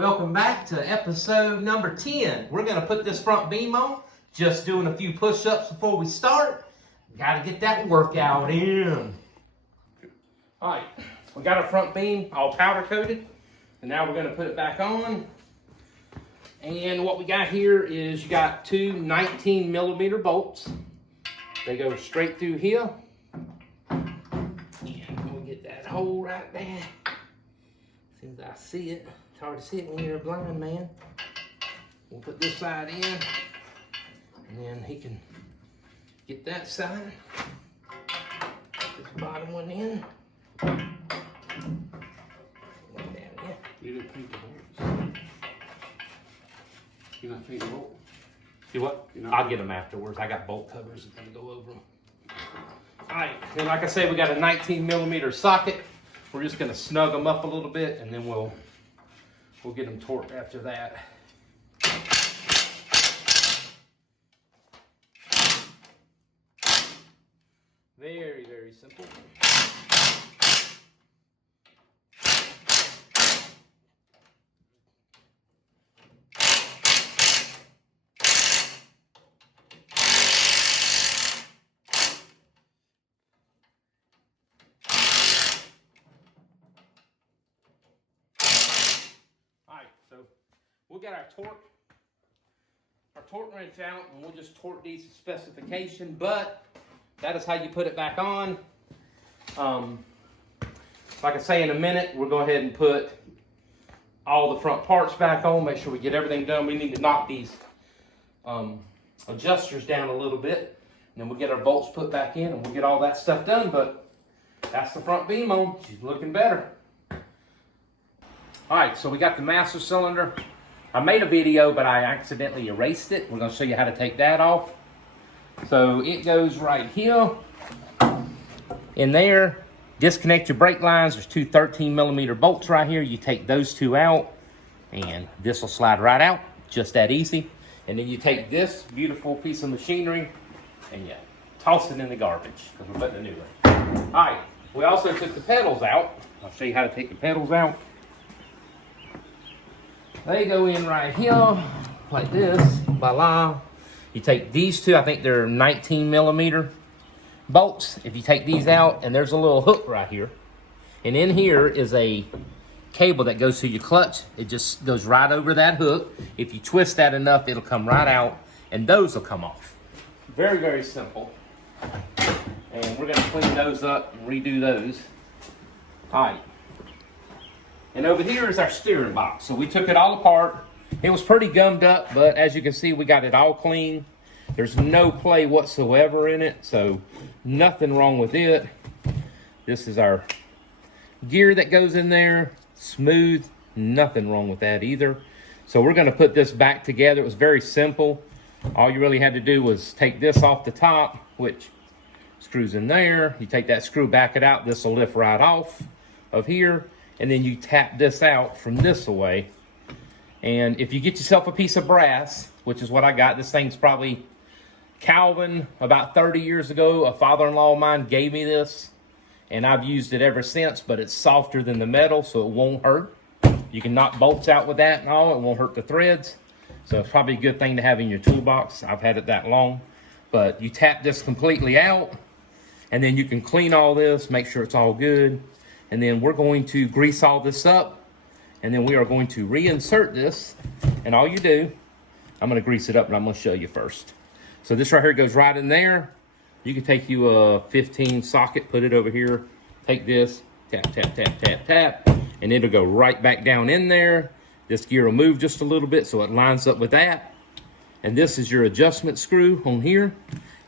Welcome back to episode number 10. We're going to put this front beam on. Just doing a few push-ups before we start. Got to get that workout in. All right, we got our front beam all powder coated. And now we're going to put it back on. And what we got here is you got two 19 millimeter bolts. They go straight through here. And we'll get that hole right there. As soon as I see it. It's hard to see it when you're a blind man. We'll put this side in, and then he can get that side. Put the bottom one in. You didn't paint the bolts. You not paint the bolt? Do what? I'll get them afterwards. I got bolt covers that's gonna go over them. All right, and like I said, we got a 19 millimeter socket. We're just gonna snug them up a little bit, and then we'll get them torqued after that. Very, very simple. So we'll get our torque wrench out, and we'll just torque these to specification, but that is how you put it back on. Like I say, in a minute, we'll go ahead and put all the front parts back on, make sure we get everything done. We need to knock these adjusters down a little bit, and then we'll get our bolts put back in, and we'll get all that stuff done, but that's the front beam on. She's looking better. All right, so we got the master cylinder. I made a video, but I accidentally erased it. We're gonna show you how to take that off. So it goes right here, in there. Disconnect your brake lines. There's two 13 millimeter bolts right here. You take those two out, and this will slide right out, just that easy. And then you take this beautiful piece of machinery, and you toss it in the garbage, because we're putting a new one. All right, we also took the pedals out. I'll show you how to take the pedals out. They go in right here, like this, voila. You take these two, I think they're 19 millimeter bolts. If you take these out, and there's a little hook right here. And in here is a cable that goes to your clutch. It just goes right over that hook. If you twist that enough, it'll come right out, and those will come off. Very, very simple. And we're gonna clean those up and redo those. All right. And over here is our steering box. So we took it all apart. It was pretty gummed up, but as you can see, we got it all clean. There's no play whatsoever in it, so nothing wrong with it. This is our gear that goes in there. Smooth, nothing wrong with that either. So we're gonna put this back together. It was very simple. All you really had to do was take this off the top, which screws in there. You take that screw, back it out. This will lift right off of here. And then you tap this out from this away. And if you get yourself a piece of brass, which is what I got, this thing's probably Calvin, about 30 years ago, a father-in-law of mine gave me this, and I've used it ever since, but it's softer than the metal, so it won't hurt. You can knock bolts out with that and all, it won't hurt the threads. So it's probably a good thing to have in your toolbox. I've had it that long. But you tap this completely out, and then you can clean all this, make sure it's all good. And then we're going to grease all this up, and then we are going to reinsert this. And all you do, I'm gonna grease it up, but I'm gonna show you first. So this right here goes right in there. You can take you a 15 socket, put it over here, take this, tap, tap, tap, tap, tap, and it'll go right back down in there. This gear will move just a little bit so it lines up with that. And this is your adjustment screw on here.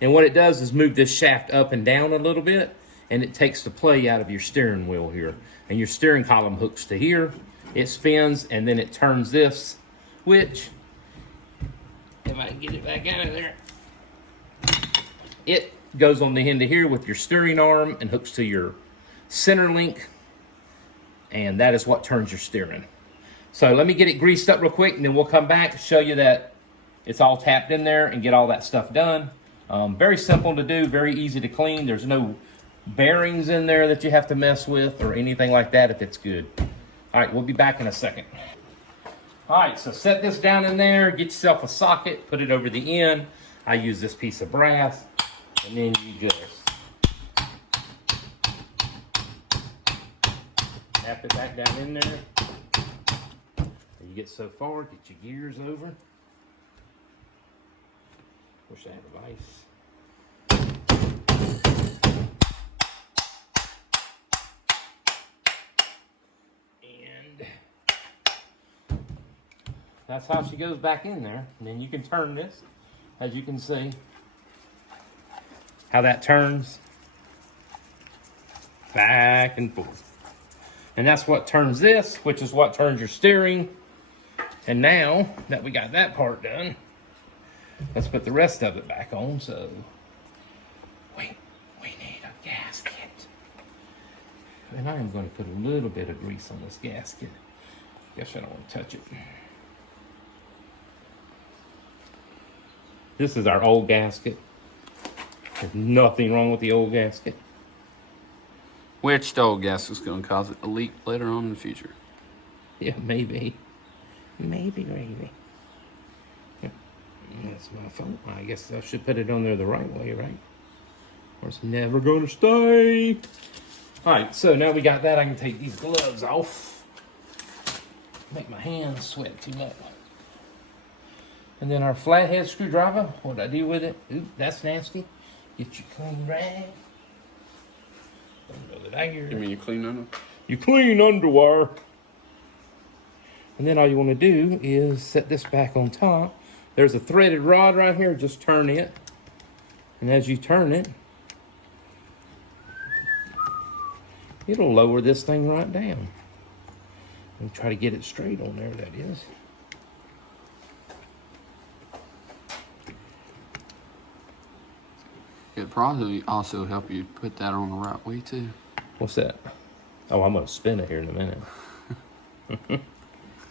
And what it does is move this shaft up and down a little bit, and it takes the play out of your steering wheel here. And your steering column hooks to here. It spins, and then it turns this, which, if I can get it back out of there, it goes on the end of here with your steering arm and hooks to your center link, and that is what turns your steering. So let me get it greased up real quick, and then we'll come back, show you that it's all tapped in there, and get all that stuff done. Very simple to do, very easy to clean. There's no bearings in there that you have to mess with or anything like that if it's good. All right, we'll be back in a second. All right, so set this down in there, get yourself a socket, put it over the end. I use this piece of brass, and then you just tap it back down in there. And you get so far, get your gears over. Wish I had a vise. And that's how she goes back in there. And then you can turn this, as you can see, how that turns back and forth. And that's what turns this, which is what turns your steering. And now that we got that part done, let's put the rest of it back on. So, we need a gasket. And I am going to put a little bit of grease on this gasket. Guess I don't want to touch it. This is our old gasket. There's nothing wrong with the old gasket. Which the old gas is going to cause it to leak later on in the future. Yeah, maybe. Maybe. Yeah. That's my fault. I guess I should put it on there the right way, right? Or it's never going to stay. All right, so now we got that. I can take these gloves off. Make my hands sweat too much. And then our flathead screwdriver, what I do with it? Ooh, that's nasty. Get your clean rag. You mean you clean under? You clean underwear. And then all you want to do is set this back on top. There's a threaded rod right here. Just turn it. And as you turn it, it'll lower this thing right down. And try to get it straight on there, that is. It'd probably also help you put that on the right way too. What's that? Oh, I'm going to spin it here in a minute.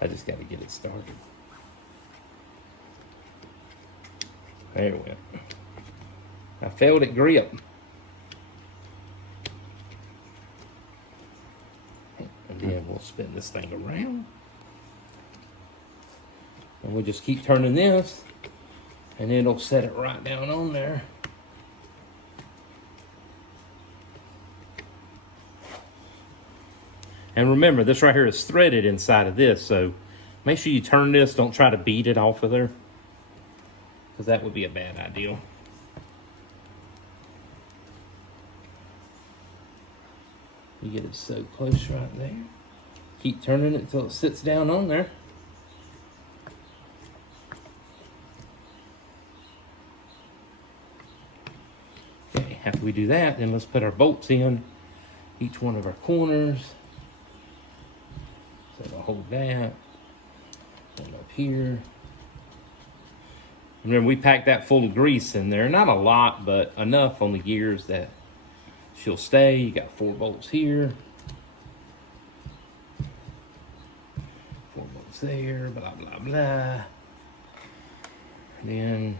I just got to get it started. There we went. I failed at grip. And then we'll spin this thing around. And we'll just keep turning this. And it'll set it right down on there. And remember, this right here is threaded inside of this, so make sure you turn this. Don't try to beat it off of there, because that would be a bad idea. You get it so close right there. Keep turning it until it sits down on there. Okay, after we do that, then let's put our bolts in each one of our corners. So I'll hold that, and up here. Remember, we packed that full of grease in there. Not a lot, but enough on the gears that she'll stay. You got 4 bolts here. 4 bolts there, blah, blah, blah. And then,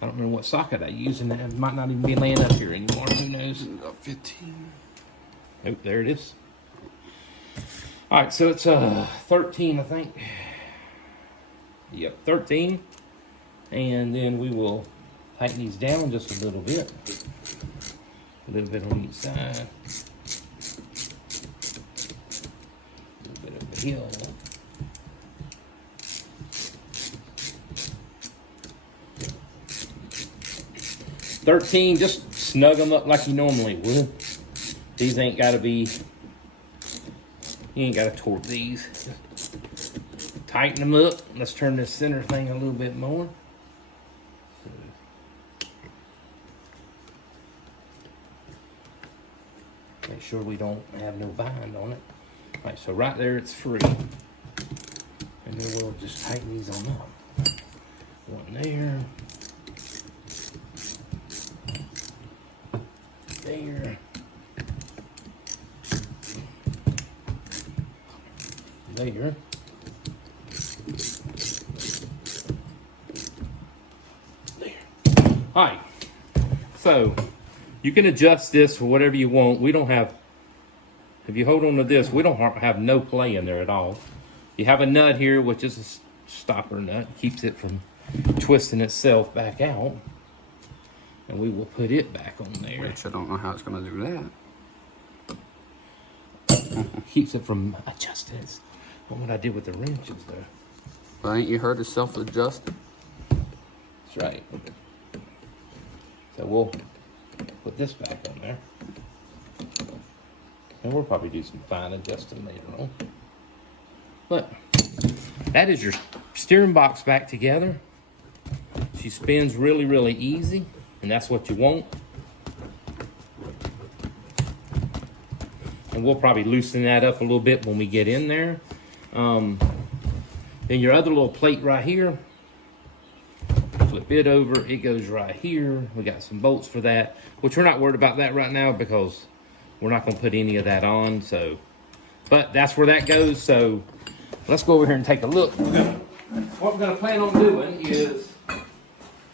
I don't remember what socket I used, and that might not even be laying up here anymore. Who knows? About 15. Oh, there it is. All right, so it's 13, I think. Yep, 13. And then we will tighten these down just a little bit. A little bit on each side. A little bit over here. $13, just snug them up like you normally would. These ain't got to be... You ain't got to torque these. Tighten them up. Let's turn this center thing a little bit more. Make sure we don't have no bind on it. All right, so right there it's free. And then we'll just tighten these on up. One there. There. There. There. All right. So you can adjust this for whatever you want. We don't have, if you hold on to this, we don't have no play in there at all. You have a nut here, which is a stopper nut. Keeps it from twisting itself back out. And we will put it back on there. Which I don't know how it's going to do that. Keeps it from adjusting. It's not what I did with the wrenches, though. Well, ain't you heard it self-adjusted? That's right. So we'll put this back on there. And we'll probably do some fine adjusting later on. Look, that is your steering box back together. She spins really, really easy, and that's what you want. And we'll probably loosen that up a little bit when we get in there. Then your other little plate right here, flip it over, it goes right here. We got some bolts for that, which we're not worried about that right now because we're not going to put any of that on. So, but that's where that goes. So let's go over here and take a look. What we're going to plan on doing is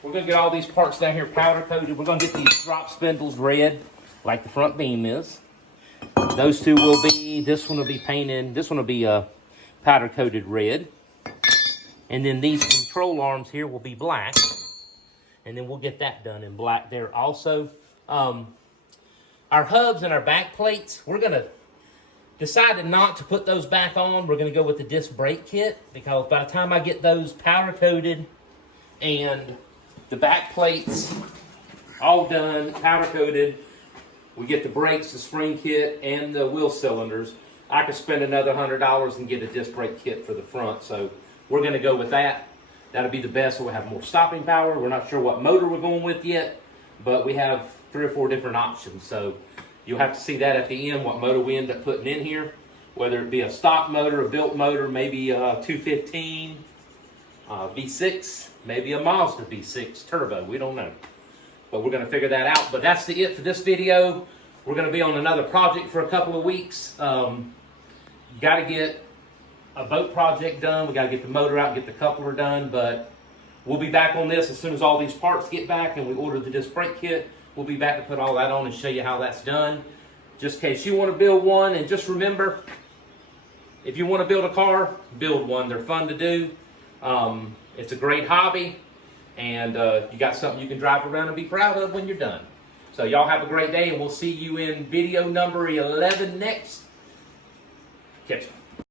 we're going to get all these parts down here powder coated. We're going to get these drop spindles red like the front beam is. Those two will be, this one will be painted, this one will be powder coated red. And then these control arms here will be black. And then we'll get that done in black there also. Our hubs and our back plates, we're going to decide not to put those back on. We're going to go with the disc brake kit because by the time I get those powder coated and the back plates all done, powder coated, we get the brakes, the spring kit, and the wheel cylinders, I could spend another $100 and get a disc brake kit for the front. So we're going to go with that. That'll be the best. So we'll have more stopping power. We're not sure what motor we're going with yet, but we have 3 or 4 different options. So you'll have to see that at the end, what motor we end up putting in here, whether it be a stock motor, a built motor, maybe a 215, V6, maybe a Mazda V6 turbo. We don't know. But we're going to figure that out. But that's it for this video. We're going to be on another project for a couple of weeks. Got to get a boat project done. We got to get the motor out, get the coupler done. But we'll be back on this as soon as all these parts get back and we order the disc brake kit. We'll be back to put all that on and show you how that's done. Just in case you want to build one. And just remember, if you want to build a car, build one. They're fun to do. It's a great hobby. And you got something you can drive around and be proud of when you're done. So y'all have a great day, and we'll see you in video number 11 next. Catch you.